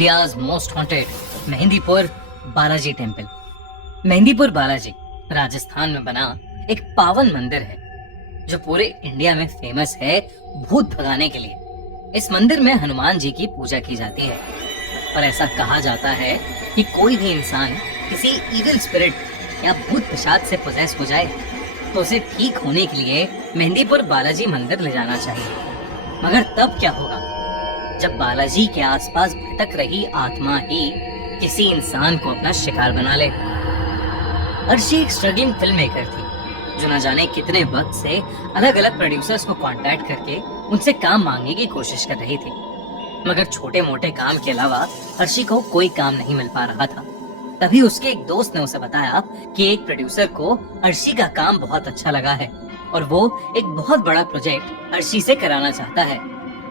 India's most haunted Mehandipur Balaji temple. Mehandipur Balaji Rajasthan में बना एक पावन मंदिर है जो पूरे इंडिया में फेमस है भूत भगाने के लिए। इस मंदिर में हनुमान जी की पूजा की जाती है और ऐसा कहा जाता है कि कोई भी इंसान किसी इविल स्पिरिट या भूत पिशाच से पोजेस हो जाए तो उसे ठीक होने के लिए मेहंदीपुर बालाजी मंदिर ले जाना चाहिए। मगर तब क्या होगा जब बालाजी के आसपास भटक रही आत्मा ही किसी इंसान को अपना शिकार बना ले। अर्शी एक स्ट्रगलिंग फिल्म मेकर थी जो न जाने कितने वक्त से अलग अलग प्रोड्यूसर्स को कांटेक्ट करके उनसे काम मांगने की कोशिश कर रही थी, मगर छोटे मोटे काम के अलावा अर्शी को कोई काम नहीं मिल पा रहा था। तभी उसके एक दोस्त ने उसे बताया कि एक प्रोड्यूसर को अर्शी का काम बहुत अच्छा लगा है और वो एक बहुत बड़ा प्रोजेक्ट अर्शी से कराना चाहता है।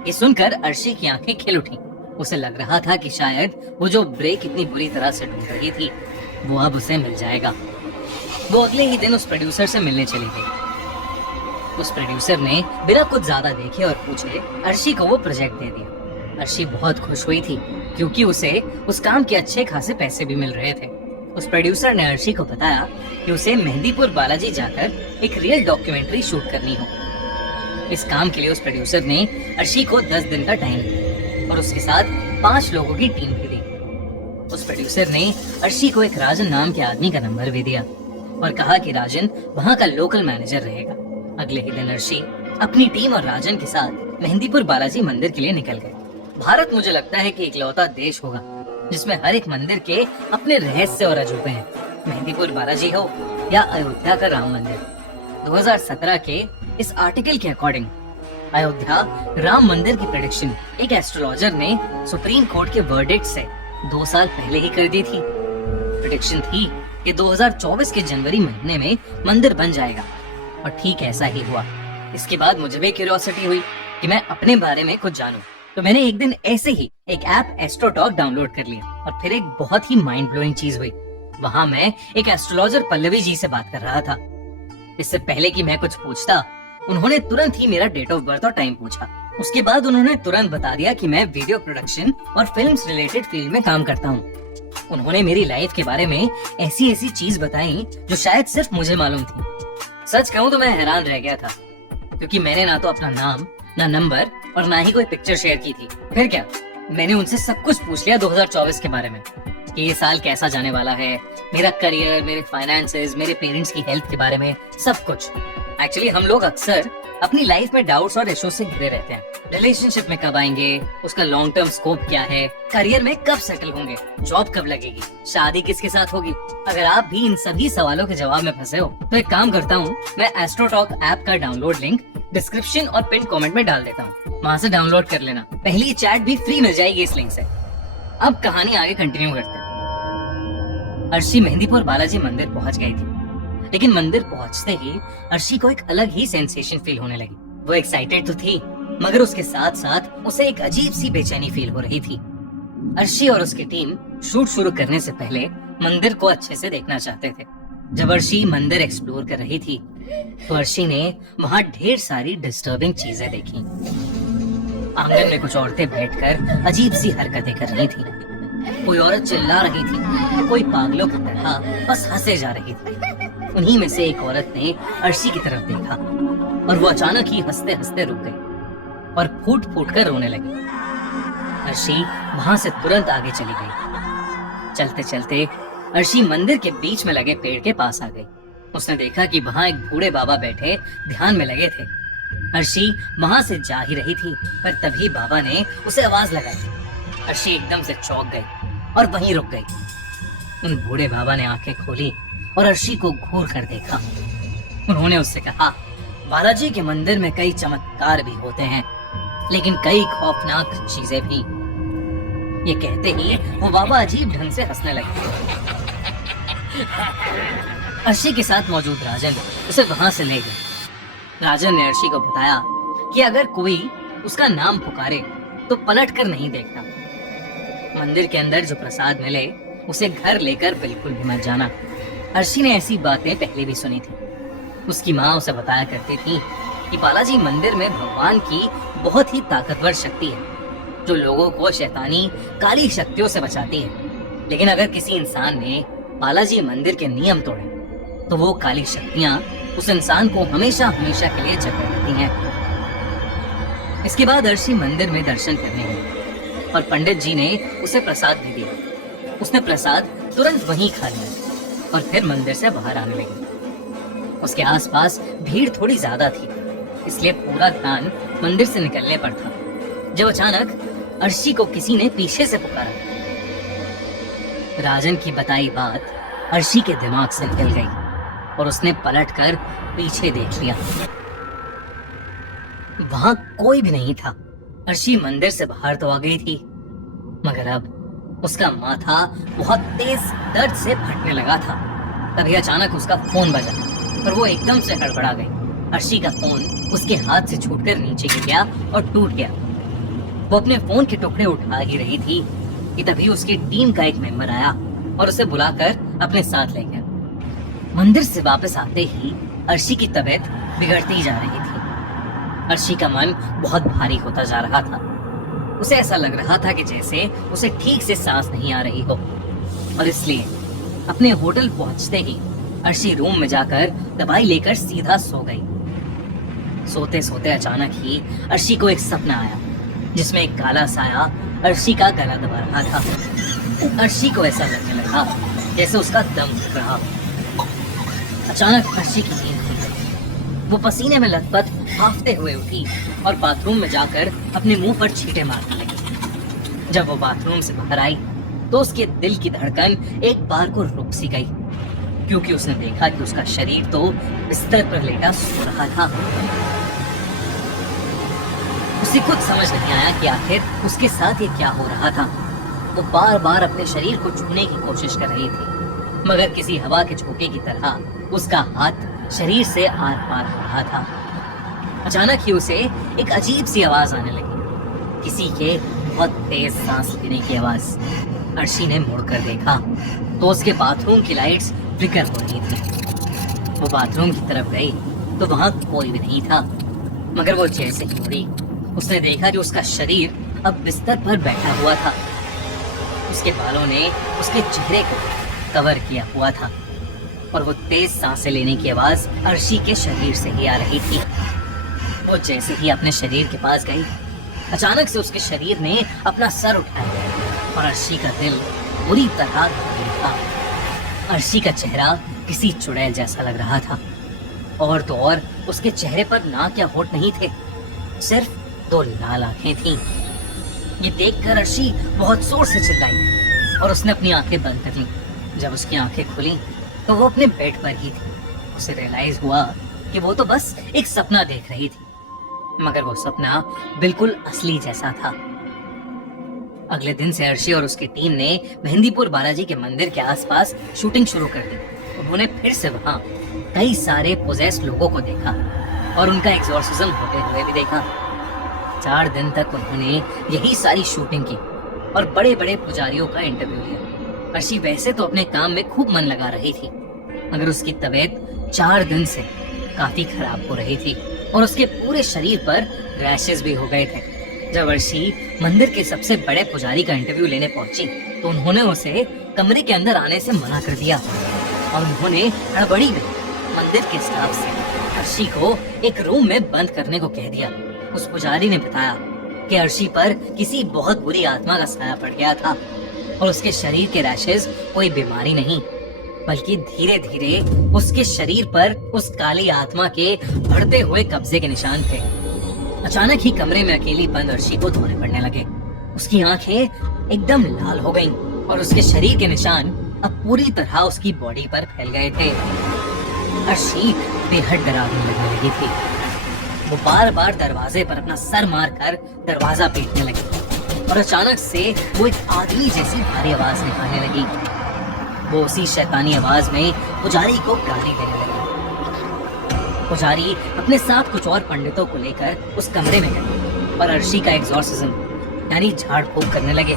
ये सुनकर अर्शी की आंखें खिल उठी। उसे लग रहा था कि शायद वो जो ब्रेक इतनी बुरी तरह से ढूंढ रही थी वो अब उसे मिल जाएगा। वो अगले ही दिन उस प्रोड्यूसर से मिलने चली गई। उस प्रोड्यूसर ने बिना कुछ ज्यादा देखे और पूछे अर्शी को वो प्रोजेक्ट दे दिया। अर्शी बहुत खुश हुई थी क्योंकि उसे उस काम के अच्छे खासे पैसे भी मिल रहे थे। उस प्रोड्यूसर ने अर्शी को बताया कि उसे मेहंदीपुर बालाजी जाकर एक रियल डॉक्यूमेंट्री शूट करनी हो। इस काम के लिए उस प्रोड्यूसर ने अर्शी को 10 दिन का टाइम दिया और उसके साथ 5 लोगों की टीम भी दी। उस प्रोड्यूसर ने अर्शी को एक राजन नाम के आदमी का नंबर भी दिया और कहा कि राजन वहाँ का लोकल मैनेजर रहेगा। अगले ही दिन अर्शी अपनी टीम और राजन के साथ मेहंदीपुर बालाजी मंदिर के लिए निकल गए। भारत मुझे लगता है कि इकलौता देश होगा जिसमें हर एक मंदिर के अपने रहस्य और अजूबे हैं। मेहंदीपुर बालाजी हो या अयोध्या का राम मंदिर। 2017 के इस आर्टिकल के अकॉर्डिंग अयोध्या राम मंदिर की प्रेडिक्शन एक एस्ट्रोलॉजर ने सुप्रीम कोर्ट के वर्डिक्ट से 2 साल पहले ही कर दी थी। प्रेडिक्शन थी कि 2024 के जनवरी महीने में मंदिर बन जाएगा और ठीक ऐसा ही हुआ। इसके बाद मुझे भी क्यूरियोसिटी हुई कि मैं अपने बारे में कुछ जानूं, तो मैंने एक दिन ऐसे ही एक ऐप एस्ट्रोटॉक डाउनलोड कर लिया और फिर एक बहुत ही माइंड ब्लोइंग चीज हुई। वहाँ मैं एक एस्ट्रोलॉजर पल्लवी जी से बात कर रहा था। इससे पहले कि मैं कुछ पूछता उन्होंने तुरंत ही मेरा डेट ऑफ बर्थ और टाइम पूछा। उसके बाद उन्होंने तुरंत बता दिया कि मैं वीडियो प्रोडक्शन और फिल्म्स रिलेटेड फील्ड में काम करता हूँ। उन्होंने मेरी लाइफ के बारे में ऐसी ऐसी चीज बताई जो शायद सिर्फ मुझे मालूम थी। सच कहूँ तो मैं हैरान रह गया था क्योंकि मैंने ना तो अपना नाम, ना नंबर और ना ही कोई पिक्चर शेयर की थी। फिर क्या, मैंने उनसे सब कुछ पूछ लिया 2024 के बारे में कि ये साल कैसा जाने वाला है, मेरा करियर, मेरे फाइनेंसेस, मेरे पेरेंट्स की हेल्थ के बारे में सब कुछ। एक्चुअली हम लोग अक्सर अपनी लाइफ में डाउट्स और इश्यूज से घिरे रहते हैं। रिलेशनशिप में कब आएंगे, उसका लॉन्ग टर्म स्कोप क्या है, करियर में कब सेटल होंगे, जॉब कब लगेगी, शादी किसके साथ होगी। अगर आप भी इन सभी सवालों के जवाब में फंसे हो तो एक काम करता हूँ, मैं एस्ट्रोटॉक ऐप का डाउनलोड लिंक डिस्क्रिप्शन और पिन कमेंट में डाल देता हूँ, वहाँ से डाउनलोड कर लेना। पहली चैट भी फ्री मिल जाएगी इस लिंक से। अब कहानी आगे कंटिन्यू करते हैं। अर्शी मेहंदीपुर बालाजी मंदिर पहुँच गई थी, लेकिन मंदिर पहुंचते ही अर्शी को एक अलग ही सेंसेशन फील होने लगी। वो एक्साइटेड तो थी मगर उसके साथ साथ उसे एक अजीब सी बेचैनी फील हो रही थी। अर्शी और उसकी टीम शूट शुरू करने से पहले मंदिर को अच्छे से देखना चाहते थे। जब अर्शी मंदिर एक्सप्लोर कर रही थी तो अर्शी ने वहाँ ढेर सारी डिस्टर्बिंग चीजें देखी। आंगन में कुछ औरतें बैठकर अजीब सी हरकतें कर रही थी। कोई औरत चिल्ला रही थी, कोई पागलों की तरह बस हंसे जा रही थी। उन्हीं में से एक औरत ने अर्शी की तरफ देखा और वो अचानक ही हंसते हंसते रुक गई और फूट फूट कर रोने लगी। अर्शी वहां से तुरंत आगे चली गई। चलते चलते अर्शी मंदिर के बीच में लगे पेड़ के पास आ गई। उसने देखा कि वहां एक बूढ़े बाबा बैठे ध्यान में लगे थे। अर्शी वहां से जा ही रही थी पर तभी बाबा ने उसे आवाज लगाई। अर्शी एकदम से चौंक गई और वहीं रुक गई। उन बूढ़े बाबा ने आंखें खोली और अर्शी को घूर कर देखा। उन्होंने उससे कहा, बालाजी के मंदिर में कई चमत्कार भी होते हैं लेकिन कई खौफनाक चीजें भी। ये कहते ही वो बाबा अजीब ढंग से हंसने लगे। अर्शी के साथ मौजूद राजन उसे वहां से ले गए। राजन ने अर्शी को बताया कि अगर कोई उसका नाम पुकारे तो पलट कर नहीं देखना। मंदिर के अंदर जो प्रसाद मिले उसे घर लेकर बिल्कुल भी मत जाना। अर्शी ने ऐसी बातें पहले भी सुनी थी। उसकी माँ उसे बताया करती थी कि बालाजी मंदिर में भगवान की बहुत ही ताकतवर शक्ति है जो लोगों को शैतानी काली शक्तियों से बचाती है। लेकिन अगर किसी इंसान ने बालाजी मंदिर के नियम तोड़े तो वो काली शक्तियां उस इंसान को हमेशा हमेशा के लिए जकड़ देती हैं। इसके बाद अर्शी मंदिर में दर्शन करने गई और पंडित जी ने उसे प्रसाद भी दिया। उसने प्रसाद तुरंत वहीं खा लिया और फिर मंदिर से बाहर आने लगी। उसके आसपास भीड़ थोड़ी ज्यादा थी, इसलिए पूरा ध्यान मंदिर से निकलने पर था जब अचानक अर्शी को किसी ने पीछे से पुकारा। राजन की बताई बात अर्शी के दिमाग से निकल गई और उसने पलटकर पीछे देख लिया। वहां कोई भी नहीं था। अर्शी मंदिर से बाहर तो आ गई थी, मगर अब उसका माथा बहुत तेज दर्द से फटने लगा था। तभी अचानक उसका फोन बजा और वो एकदम से हड़बड़ा गई। अर्शी का फोन उसके हाथ से छूटकर नीचे गिर गया और टूट गया। वो अपने फोन के टुकड़े उठा ही रही थी कि तभी उसकी टीम का एक मेंबर आया और उसे बुलाकर अपने साथ ले गया। मंदिर से वापस आते ही अर्शी की तबीयत बिगड़ती जा रही थी। अर्शी का मन बहुत भारी होता जा रहा था। उसे ऐसा लग रहा था कि जैसे उसे ठीक से सांस नहीं आ रही हो, और इसलिए अपने होटल पहुंचते ही अर्शी रूम में जाकर दवाई लेकर सीधा सो गई। सोते सोते अचानक ही अर्शी को एक सपना आया जिसमें एक काला साया अर्शी का गला दबा रहा था। अर्शी को ऐसा लगने लगा जैसे उसका दम घुट रहा। अचानक अर्शी की नींद खुल गई। वो पसीने में लथपथ हांफते हुए उठी और बाथरूम में जाकर अपने मुंह पर छींटे मारने लगी। जब वो बाथरूम से बाहर आई तो उसके दिल की धड़कन एक बार को रुक सी गई, क्योंकि उसने देखा कि उसका शरीर तो बिस्तर पर लेटा सो रहा था। उसे खुद समझ नहीं आया कि आखिर उसके साथ ये क्या हो रहा था। वो बार बार अपने शरीर को छूने की कोशिश कर रही थी, मगर किसी हवा के झोंके की तरह उसका हाथ शरीर से आर पार हो रहा था। अचानक ही उसे एक अजीब सी आवाज आने लगी, किसी के बहुत तेज सांस लेने की आवाज। अर्शी ने मुड़कर देखा तो उसके बाथरूम की लाइट्स फ्लिकर हो रही थी। वो बाथरूम की तरफ गई तो वहां कोई भी नहीं था, मगर वो जैसे ही मुड़ी उसने देखा कि उसका शरीर अब बिस्तर पर बैठा हुआ था। उसके बालों ने उसके चेहरे को कवर किया हुआ था और वो तेज सांसें लेने की आवाज अर्शी के शरीर से ही आ रही थी। वो जैसे ही अपने शरीर के पास गई, अचानक से उसके शरीर ने अपना सर उठाया और अर्शी का दिल बुरी तरह घायल था। अर्शी का चेहरा किसी चुड़ैल जैसा लग रहा था, और तो और उसके चेहरे पर नाक या होठ नहीं थे, सिर्फ 2 लाल आंखें थीं। ये देखकर अर्शी बहुत जोर से चिल्लाई और उसने अपनी आंखें बंद कर ली। जब उसकी आंखें खुली तो वो अपने बेड पर ही थी। उसे रियलाइज हुआ कि वो तो बस एक सपना देख रही थी, मगर वो सपना बिल्कुल असली जैसा था। अगले दिन से अर्शी और उसकी टीम ने मेहंदीपुर बालाजी के मंदिर के आसपास शूटिंग शुरू कर दी। उन्होंने फिर से वहां कई सारे पोजेस लोगों को देखा और उनका एग्जॉर्सिज्म होते हुए भी देखा। 4 दिन तक उन्होंने यही सारी शूटिंग की और बड़े बड़े पुजारियों का इंटरव्यू लिया। अर्शी वैसे तो अपने काम में खूब मन लगा रही थी, मगर उसकी तबीयत 4 दिन से काफी खराब हो रही थी और उसके पूरे शरीर पर रैशेस भी हो गए थे। जब अर्शी मंदिर के सबसे बड़े पुजारी का इंटरव्यू लेने पहुंची तो उन्होंने उसे कमरे के अंदर आने से मना कर दिया और उन्होंने हड़बड़ी में मंदिर के स्टाफ से अर्शी को एक रूम में बंद करने को कह दिया। उस पुजारी ने बताया कि अर्शी पर किसी बहुत बुरी आत्मा का साया पड़ गया था और उसके शरीर के रैशेस कोई बीमारी नहीं, बल्कि धीरे धीरे उसके शरीर पर उस काली आत्मा के बढ़ते हुए कब्जे के निशान थे। अचानक ही कमरे में अकेली बंद अर्शी को धोने पड़ने लगे। उसकी आंखें एकदम लाल हो गईं और उसके शरीर के निशान अब पूरी तरह उसकी बॉडी पर फैल गए थे। अर्शी बेहद डरावनी लगने लगी थी। वो बार बार दरवाजे पर अपना सर मारकर दरवाजा पीटने लगी और अचानक से वो एक आदमी जैसी भारी आवाज निकालने लगी। वो उसी शैतानी आवाज में पुजारी को गाली देने लगी। पुजारी अपने साथ कुछ और पंडितों को लेकर उस कमरे में गए और अर्शी का एग्जॉर्सिज्म यानी झाड़ फूंक करने लगे।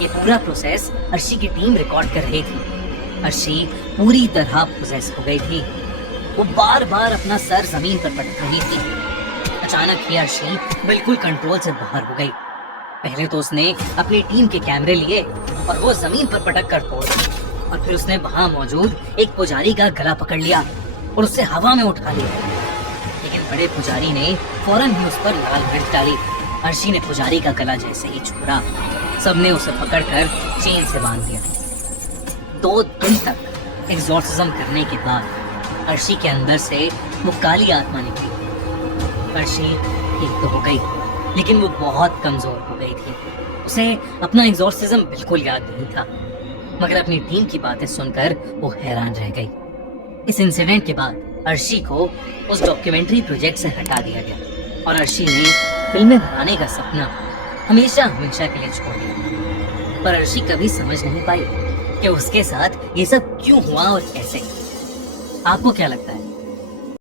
ये पूरा प्रोसेस अर्शी की टीम रिकॉर्ड कर रही थी। अर्शी पूरी तरह पोजेस हो गई थी। वो बार बार अपना सर जमीन पर पटक रही थी। अचानक ही अर्शी बिल्कुल कंट्रोल से बाहर हो गई। पहले तो उसने अपनी टीम के कैमरे लिए और वो जमीन पर पटक कर तोड़ दिए, और फिर उसने वहां मौजूद एक पुजारी का गला पकड़ लिया और उससे हवा में उठा लिया। लेकिन बड़े पुजारी ने फौरन ही उस पर लाल मिर्च डाली। अर्शी ने पुजारी का गला जैसे ही छोड़ा, सबने उसे पकड़कर चेन से बांध दिया। 2 दिन तक एग्जॉर्सिज्म करने के बाद अर्शी के अंदर से वो काली आत्मा निकली। अर्शी ठीक तो हो गई, लेकिन वो बहुत कमजोर हो गई थी। उसे अपना एग्जॉर्सिज्म बिल्कुल याद नहीं था, मगर अपनी टीम की बातें सुनकर वो हैरान रह गई। इस इंसिडेंट के बाद अर्शी को उस डॉक्यूमेंट्री प्रोजेक्ट से हटा दिया गया और अर्शी ने फिल्में बनाने का सपना हमेशा हमेशा के लिए छोड़ दिया। पर अर्शी कभी समझ नहीं पाई कि उसके साथ ये सब क्यों हुआ और कैसे। आपको क्या लगता है?